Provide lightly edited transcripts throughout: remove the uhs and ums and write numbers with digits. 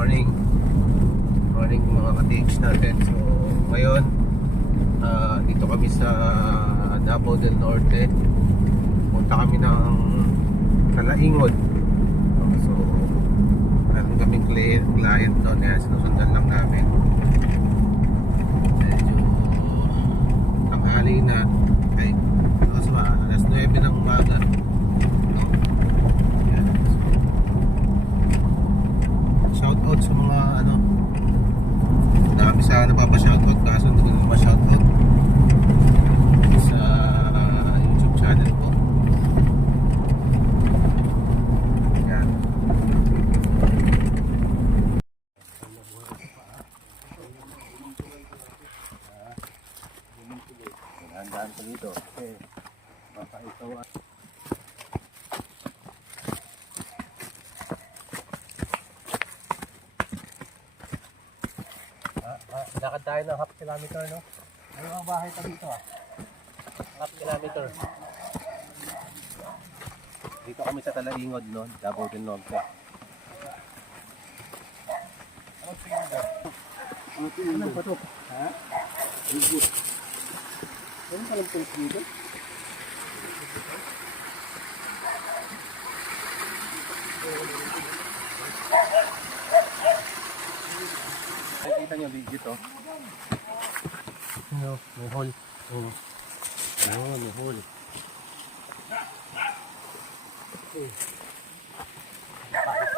Morning. Morning mga ka-takes natin. So ngayon dito kami sa Davao del Norte. Punta kami ng Kalaingod. So meron kaming client doon. Kaya sinusundan lang namin. Medyo tanghali na. Okay. Alas 9 ng umaga. Shoutout sa mga dami sa napapa-shoutout kaso hindi ko naman ma-shoutout sa YouTube channel ko. Yan. Handaan ko dito kasi baka ikaw lakad tayo ng half kilometer, no? Ano ang bahay tayo dito, half kilometer. Dito kami sa Kalaingod, no? Davao del Norte. Ano ba ito? Ha? Ano palang ito dito? Nakikita niyo video to. Ano, may hole. Oh. Oh, may hole. Okay. Bakit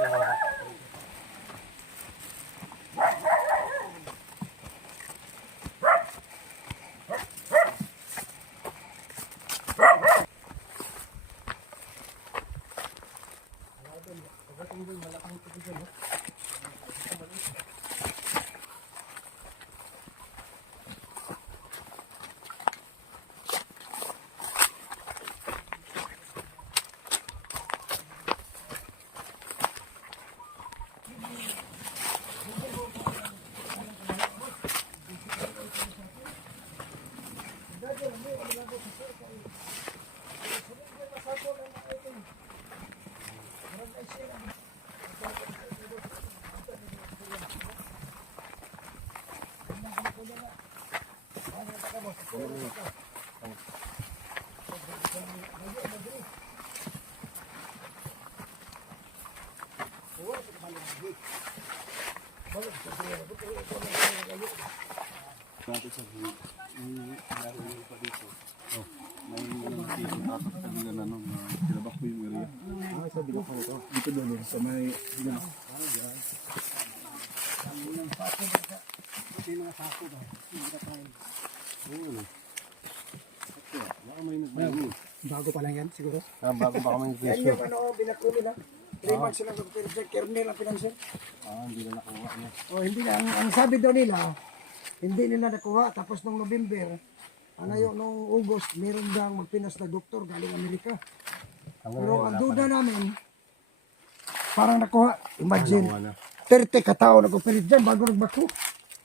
Dati sa buhay, may naroon pa dito. May dito tapos tagilan na nung tinabak ko yung area. sabi ko po ito? Dito doon sa may dinala. Baka may nagbago. Bago pa lang yan siguro. Bago pa kami Yan nag-question. yung binako nila. 3 months silang nag-pinag kernel ang pinansin. Hindi na nakuha niya. Hindi na. Ang sabi daw nila, hindi nila nakuha. Tapos nung November, ngayon nung August, meron daw magpinas na doktor galing Amerika. Pero ang duda namin, parang nakuha. Imagine, 30 katao nag-operate dyan bago nagbako.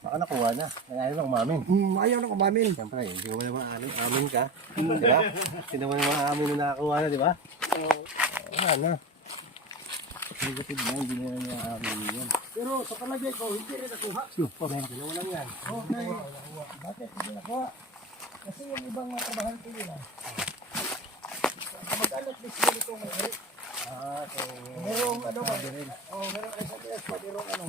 Baka nakuha na. Ayaw lang umamin. Ayaw na kumamin. Siyempre, hindi ko naman amin ka. Diba? Hindi naman naman amin na nakakuha na, diba? Wala na. Negative na, hindi na niya amin yun. Pero sa palagay ko, hindi rin nakuha. Dalawa lang yan. Okay. Bakit hindi nakuha? Kasi yung ibang mga trabahan ko nila, mag-alat din sila nito ngayon. So... Merong ano ba? Merong SMS pa, merong ano.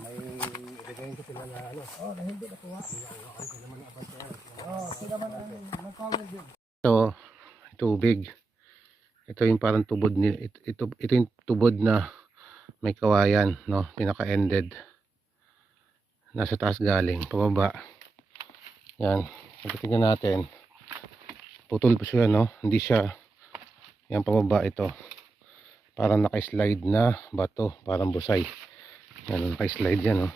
may ibigay ko sila na Na hindi nakuha. Sila man ang nag-comment yun. Ito, tubig. Ito yung parang tubod ni ito yung tubod na may kawayan, no, pinaka-ended. Nasa taas galing, pababa. Yan, tingnan natin. Putol pa siya, no? Hindi siya yan pababa ito. Parang naka-slide na bato, parang busay. Yan, naka-slide yan, no?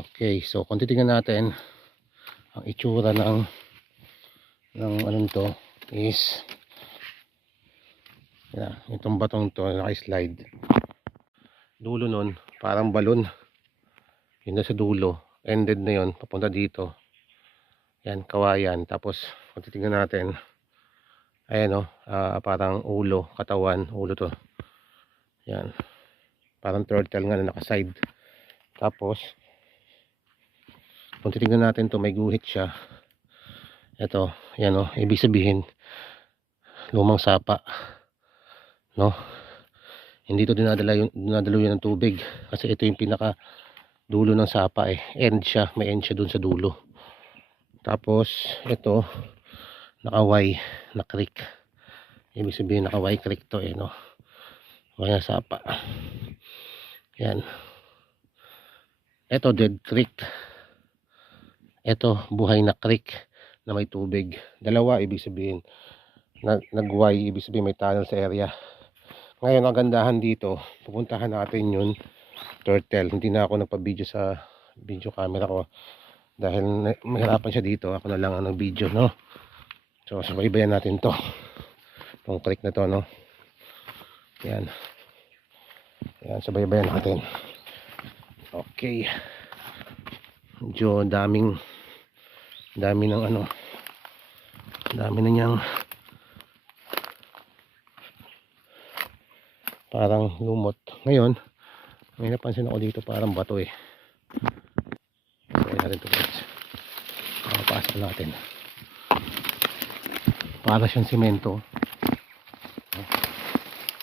Okay, so kung titingnan natin ang itsura ng anong to is yan, itong batong to naka-slide. Dulo nun parang balon, yun na sa dulo, ended na yun, papunta dito. Yan, kawayan. Tapos kung titingnan natin, ayan o, parang ulo, katawan, ulo to. Yan. Parang turtle nga na naka-side. Tapos, kung titignan natin to, may guhit siya. Ito, yan o. Ibig sabihin, lumang sapa. No? Hindi to dinadaluyan ng tubig. Kasi ito yung pinaka dulo ng sapa eh. End siya. May end siya dun sa dulo. Tapos, ito, naka-Y na creek. Ibig sabihin, naka-Y creek to eh, no? Y na sapa. Yan. Ito, dead creek. Ito, buhay na creek na may tubig. Dalawa, ibig sabihin, nag-Y, ibig sabihin may tunnel sa area. Ngayon, ang gandahan dito, pupuntahan natin yun, turtle. Hindi na ako nagpa-video sa video camera ko dahil mahirapan siya dito. Ako na lang ang nag-video, no? So, sabaybayan natin to. Itong creek na to, no? Yan. Yan, sabaybayan natin. Okay. Medyo dami ng ano, dami na niyang parang lumot. Ngayon, may napansin ako dito parang bato eh. Kaya natin ito guys. Papasok natin. Para siyang simento.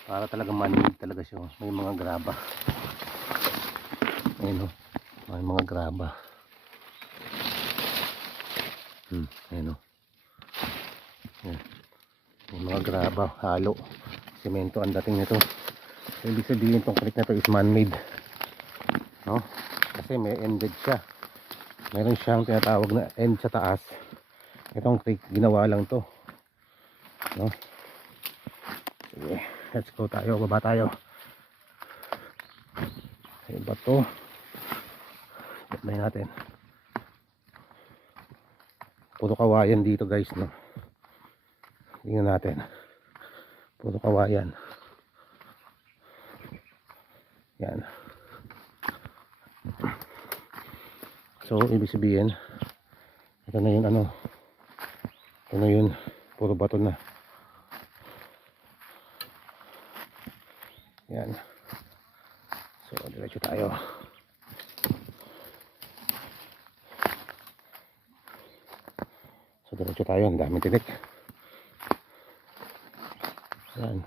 Para talaga man-made talaga siya. May mga graba. Ayun o. May mga graba. Ayun o. Ayan. May mga graba. Halo. Simento ang dating nito. So, ibig sabihin itong creek na ito is man-made. No? Kasi may ended siya. Meron siyang tinatawag na end sa taas. Itong creek, ginawa lang to. No? Sige. Let's go tayo. Baba tayo. Ay, bato. Tignan natin. Puro kawayan dito guys, no? Tingnan natin. Puro kawayan. Yan. So, ibig sabihin, ito na yun, ano, ito na yun, puro bato na. Yan. So, diretso tayo. So, diretso tayo. Ang daming tinik. Yan.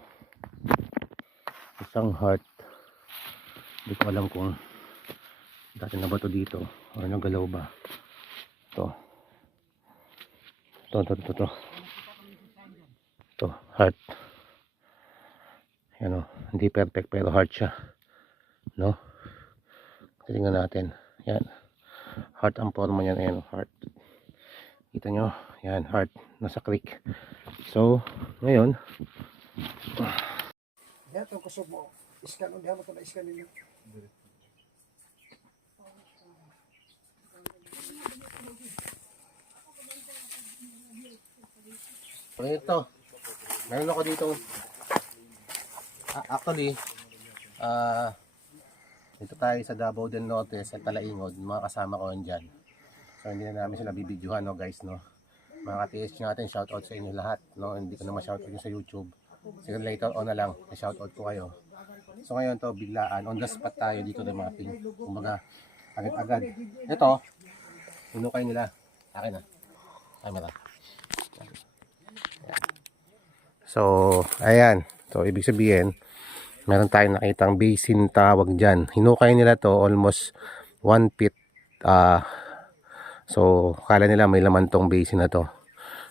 Isang heart. Hindi ko alam kung dati na ba ito dito o nagalaw ba. Ito. Ito, heart. Yan o. Hindi perfect pero heart siya. No? Tingnan natin. Yan. Heart ang forma niyan. Ayan o, heart. Kita nyo? Yan, heart. Nasa creek. So, ngayon. Yan, itong kusog mo. Iskan, hindi mo ito na iskan ninyo. Ito. Meron ako dito. Actually, dito tayo sa Davao del Norte, sa Talaingod. Mga kasama ko dyan. So, hindi na namin sila bibidyohan, no, guys, no. Mga ka-TSG natin, shoutout sa inyo lahat, no. Hindi ko naman shoutout nyo sa YouTube. Siguro later on na lang, shoutout ko kayo. So, ngayon to, biglaan. On the spot tayo dito na mapping. Kumbaga, agad-agad. Ito, hinukay nila. Akin na. Camera. So, ayan. So, ibig sabihin, meron tayong nakitang basin tawag dyan. Hinukay nila to almost 1 feet. So, kala nila may laman tong basin na to.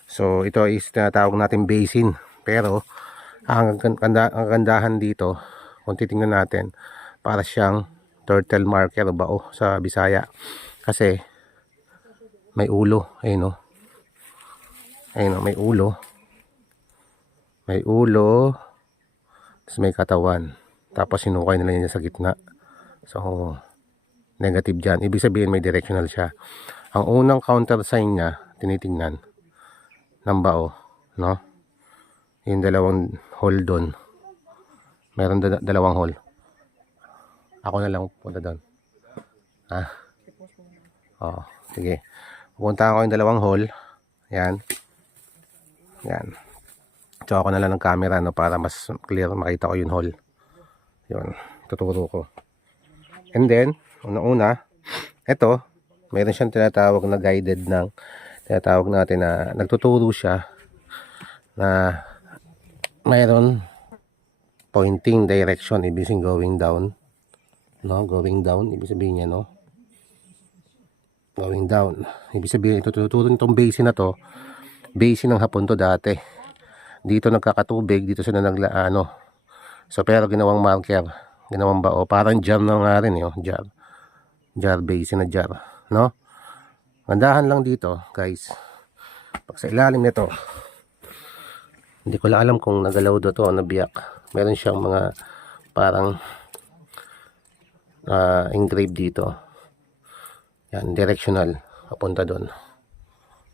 So, ito is tinatawag natin basin. Pero, ang gandahan dito, kung titingnan natin, para siyang turtle marker o bao sa Bisaya. Kasi, may ulo. Ayun o. Ayun o, may ulo. May ulo. Tapos may katawan. Tapos sinukay nila niya sa gitna. So, negative dyan. Ibig sabihin may directional siya. Ang unang counter sign niya, tinitingnan, ng bao, no? Yung dalawang hole doon. Meron dalawang hole. Ako na lang punta doon. Ha? Oo, sige. Pupunta ako yung dalawang hole. Yan. Yan. So ako na lang ng camera, no, para mas clear makita ko yung hole. Yun, tuturo ko. And then, una-una, ito, mayroon siyang tinatawag na guided ng, tinatawag natin na nagtuturo siya na mayroon pointing direction, ibig sabihin going down. No, going down, ibig sabihin niya, no? Going down. Ibig sabihin, ito tuturo nitong basin na to. Basin ng Hapon to dati. Dito nagkakatubig, dito sila naglaano. So, pero ginawang marker, ginawang bao. Parang jar na nga rin, yun. Jar. Jar basin na jar. No? Gandahan lang dito, guys. Pag sa ilalim nito, hindi ko lang alam kung nagalaw do to o nabiyak. Meron siyang mga parang engraved dito. Yan, directional. Papunta doon.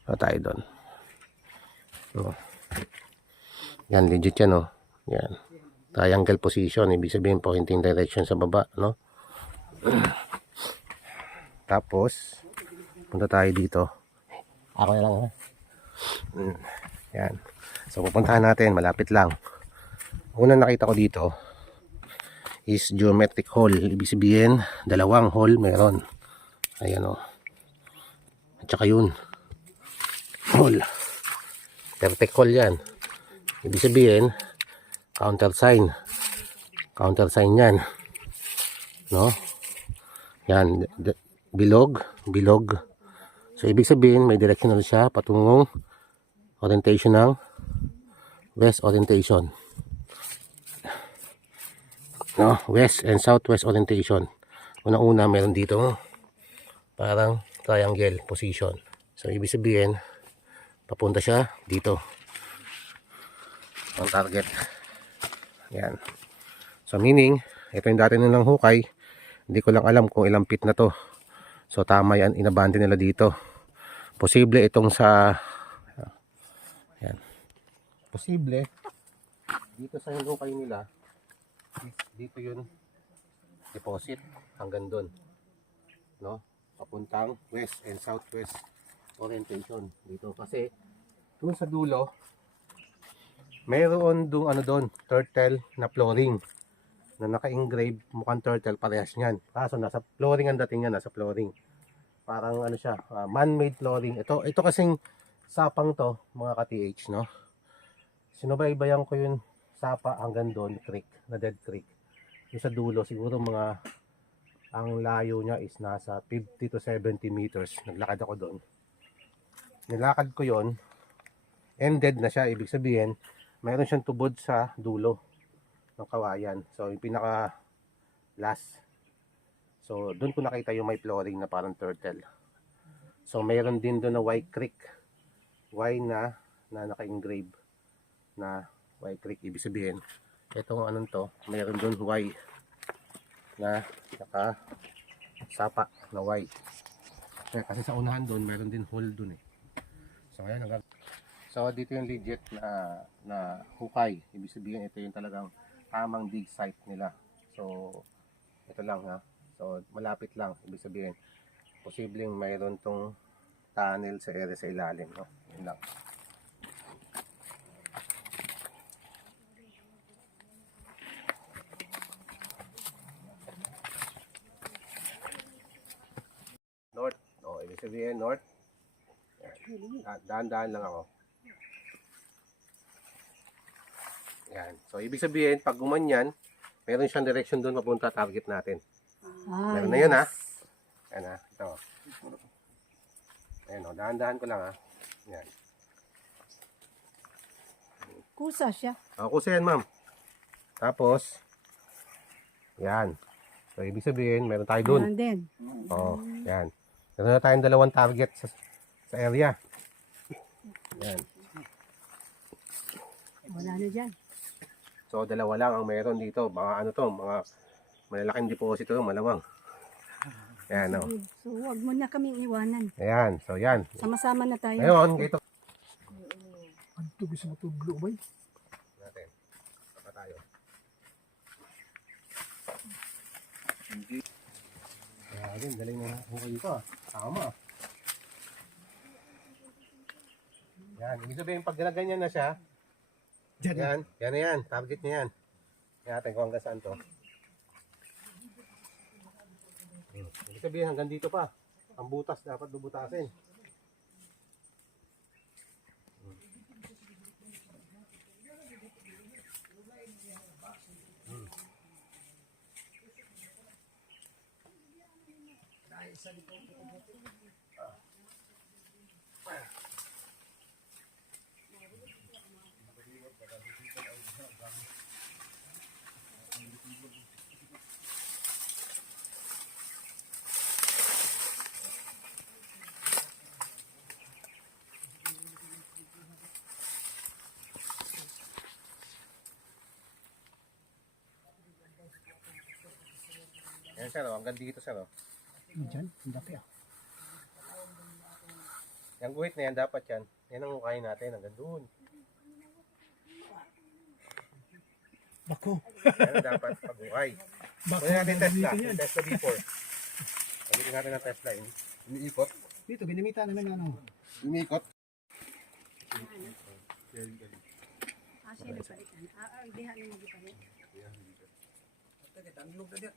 So, tayo doon. So, yan, legit yan, no? Yan. Triangle position. Ibig sabihin, pointing direction sa baba, no? Tapos, punta tayo dito. Ako na lang, ha? Yan. So, pupuntahan natin. Malapit lang. Unang nakita ko dito is geometric hole. Ibig sabihin, dalawang hole meron. Ayan, o. At saka yun. Hole. Perfect hole yan. Ibig sabihin, countersign. Countersign yan. No? Yan. Bilog. Bilog. So, ibig sabihin, may directional siya patungong orientation ng west orientation. No? West and southwest orientation. Una-una, meron dito parang triangle position. So, ibig sabihin, papunta siya dito. Ang target. Yan. So, meaning, ito yung dati nilang hukay. Hindi ko lang alam kung ilang feet na to. So, tama yan. Inabante nila dito. Posible itong sa... Yan. Posible. Dito sa yung hukay nila. Dito yun. Deposit. Hanggang doon. No? Papuntang west and southwest orientation. Dito. Kasi, doon sa dulo, mayroon doon ano doon, turtle na flooring na naka-engrave, mukhang turtle parehas niyan. Kaso nasa flooring ang dating niya, nasa flooring. Parang ano siya, man-made flooring. Ito kasing sapang to, mga ka-TH, no. Sinubaybayan ko yung sapa hanggang doon, creek, na dead creek. Yung sa dulo siguro mga ang layo niya is nasa 50 to 70 meters. Naglakad ako doon. Nilakad ko 'yon. Ended na siya, ibig sabihin mayroon siyang tubod sa dulo ng kawayan. So, yung pinaka last. So, doon ko nakita yung may flooring na parang turtle. So, mayroon din doon na Y creek. Y na naka-engrave na Y creek. Ibig sabihin, itong anong to, mayroon doon Y na naka-sapa na Y. Kasi sa unahan doon, mayroon din hole doon eh. So, ayan, so, dito yung legit na hukay. Ibig sabihin, ito yung talagang tamang dig site nila. So, ito lang ha. So, malapit lang. Ibig sabihin, posibleng mayroon tong tunnel sa area sa ilalim. No? Yun lang. North. O, ibig sabihin, north. Dahan-dahan lang ako. Yan. So, ibig sabihin, pag gumanyan, meron siyang direction doon papunta target natin. Meron na yun, ha? Yan, ha? Ito. Ayan, o. Dahan-dahan ko lang, ha? Yan. Kusa siya. O, kusa yan, ma'am. Tapos, yan. So, ibig sabihin, meron tayo doon. Yan din. O, yan. Meron na tayong dalawang target sa area. Yan. Wala na dyan. So, dalawa lang ang meron dito. Mga ano to, mga malalaking deposito, malamang. Ayan, o. So, huwag mo na kaming iwanan. Ayan, so yan. Sama-sama na tayo. Ngayon, dito Ang tubig sa matublo ba? natin. Saka tayo. Kaya din, galing na hukay dito ah. Tama. Yan, ibig sabihin pag ginaganyan na siya, yan na yan, target niya yan. Kaya natin kung hanggang saan to. Ibig sabihin hanggang dito pa. Ang butas dapat bubutasin. Yan sir, hanggang dito sir. Diyan, ang dati ah. Yung guhit na yan, dapat yan. Yan ang ukahin natin hanggang doon. Bako. Yan ang dapat pag-ukay. Kunin natin Tesla. Yung Tesla before. Pagkitin natin ng Tesla. Iniikot. Dito, ginamita namin ano. Iniikot. Siya nagpalitan. Diha na magipalit. Tanglog na diyan.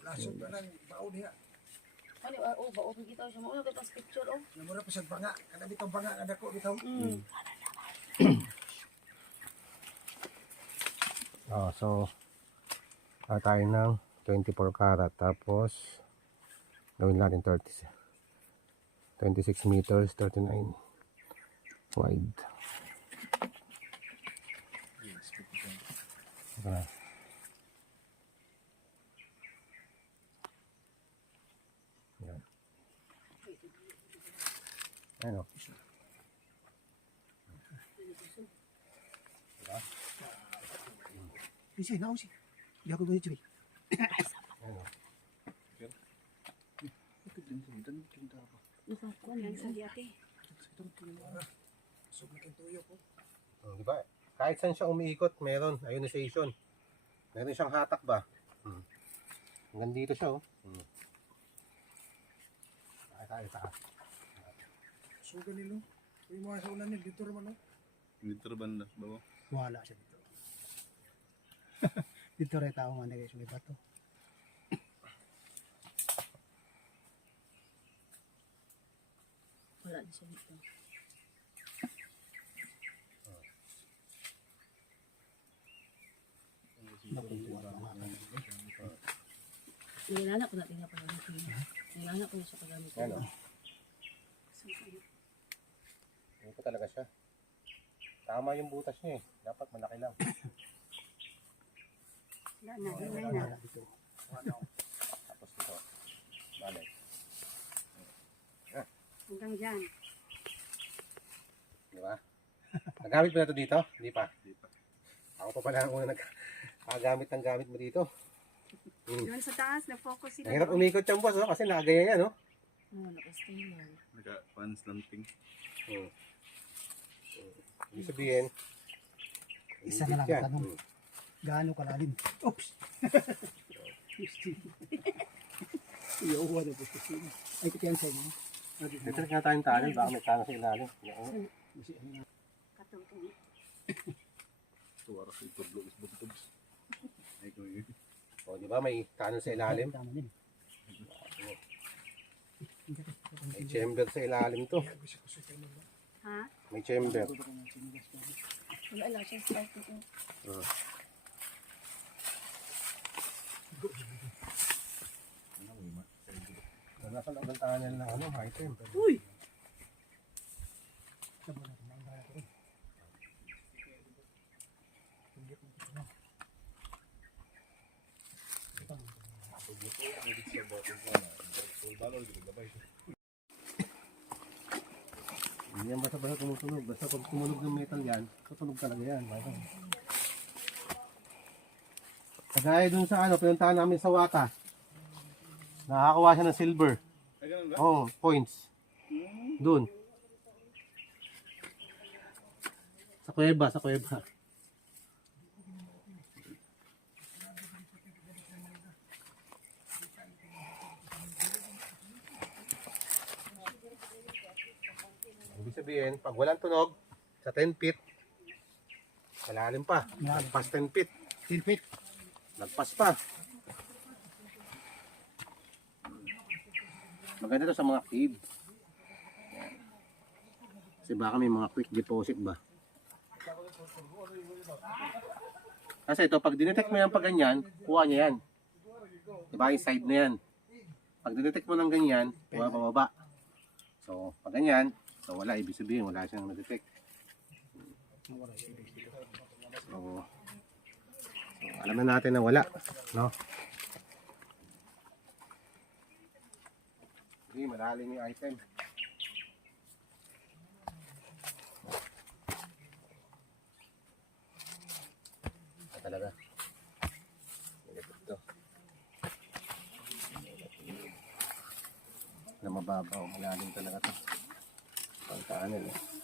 Lasog na lang, baon diha. Ano, ba, open kita siya mo. Ano kita sa picture, oh. Namura pa sa banga. Kana bitong banga, kada ko bitaw. So, tayo ng 24 karat. Tapos, gawin natin 26 meters, 39 wide. Okay. Yan. Ano? Isi, naon si. Di ako ganito. Ano? Yan sa ate. Sumikin tuyo ko. Di ba? Kahit saan siya umiikot, meron ionization. Meron siyang hatak ba? Hanggang dito siya, oh. Tayo taas. Suga nilo. Uy, mga sa ulan dito naman, no? Dito banda, bawa. Wala siya dito. Dito rin tao man guys, may bato. Wala na siya dito. Nilala ko natin nga pagamit niya. Nilala ko na siya pagamit Ano? niya. Ito talaga siya. Tama yung butas niya eh. Dapat malaki lang. Wala na, hinay na. Tapos ito. Balik. Hanggang dyan. Di ba? Nagamit mo na ito dito? Hindi pa. Ako pa pala ang una nagkagamit ng gamit mo dito. Doon sa taas, na-focus sila. Ang hirap umikot yung boss, oh, kasi nakagaya yan, oh. Oo, nakastay lang. Naka-pan slamping. Ibig sabihin, Isa na lang yan. tanong. Gaano kalalim? Oops! Iyawa na po kasi. Ay, katiyan sa inyo. Dito na tayong tanin, baka may tanong sa ilalim. Katungkong. Tuwara sa itublo is buntubs. Ay, kung yun. O, di ba, may tanong sa ilalim. Tama din. May chamber sa ilalim to. Ha? May chamber. Wala lang siya start ko. Nasa loob ng tunnel na ano, item. Uy! Hindi yan basta-basta tumutunog. Basta pag tumunog ng metal yan, tutunog talaga yan. Kagaya dun sa ano, pinuntahan namin sa Wata. Nakakakuha siya ng silver. Ay, ganun ba? Oo, points. Dun. Sa kuweba, sa kuweba. Ibig sabihin, pag walang tunog, sa 10 feet, malalim pa. Lagpas 10 feet. 10 feet. Lagpas pa. Maganda to sa mga cave. Yan. Kasi baka may mga quick deposit ba. Kasi ito, pag dinetect mo yan pag ganyan, kuha niya yan. Diba yung side na yan. Pag dinetect mo ng ganyan, kuha pababa. So, pag ganyan, so wala, ibig sabihin, wala siyang na-detect. So, alam na natin na wala, no? Okay, malalim yung item. Talaga. Ito. Na mababaw, malalim talaga to. Pagkaanin eh.